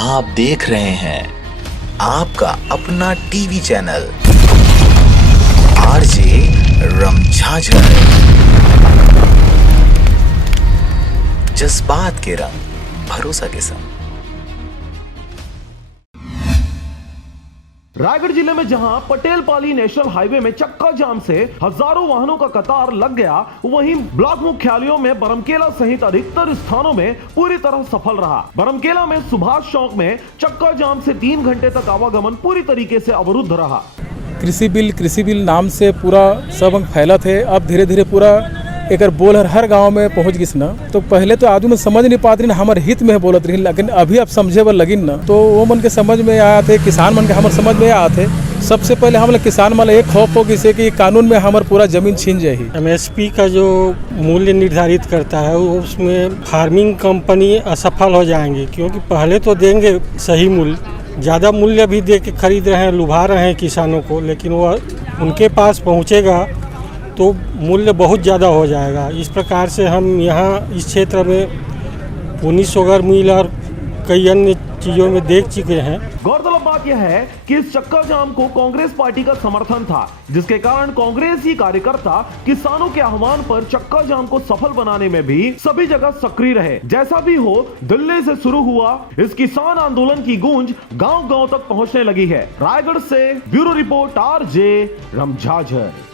आप देख रहे हैं आपका अपना टीवी चैनल आरजे रमझाझर, जज्बात के रंग भरोसा के संग। रायगढ़ जिले में जहां पटेल पाली नेशनल हाईवे में चक्का जाम से हजारों वाहनों का कतार लग गया, वहीं ब्लॉक मुख्यालयों में बरमकेला सहित अधिकतर स्थानों में पूरी तरह सफल रहा। बरमकेला में सुभाष चौक में चक्का जाम से 3 घंटे तक आवागमन पूरी तरीके से अवरुद्ध रहा। कृषि बिल नाम से पूरा सब फैला थे। अब धीरे धीरे पूरा एक बोल हर गांव में पहुंच गई ना। तो पहले तो आदमी समझ नहीं पाते ना, हमारे हित में बोलत रही, लेकिन अभी अब समझे बर लगिन ना, तो वो मन के समझ में आया थे, किसान मन के हमारे समझ में आया थे। सबसे पहले हम लोग किसान वाला एक खौफ हो किसी कि कानून में हमारे पूरा जमीन छीन जाएगी। MSP का जो मूल्य निर्धारित करता है उसमें फार्मिंग कंपनी असफल हो जाएंगी, क्योंकि पहले तो देंगे सही मूल्य, ज़्यादा मूल्य भी दे के खरीद रहे हैं, लुभा रहे हैं किसानों को, लेकिन वो उनके पास पहुँचेगा तो मूल्य बहुत ज़्यादा हो जाएगा। इस प्रकार से हम यहाँ इस क्षेत्र में पुनी शुगर मिल और कई अन्य चीज़ों में देख चुके हैं। गौरतलब बात यह है कि इस चक्का जाम को कांग्रेस पार्टी का समर्थन था, जिसके कारण कांग्रेसी कार्यकर्ता किसानों के आह्वान पर चक्का जाम को सफल बनाने में भी सभी जगह सक्रिय रहे। जैसा भी हो, दिल्ली से शुरू हुआ इस किसान आंदोलन की गूंज गांव-गांव तक पहुंचने लगी है। रायगढ़ से ब्यूरो रिपोर्ट आरजे रमझाझर।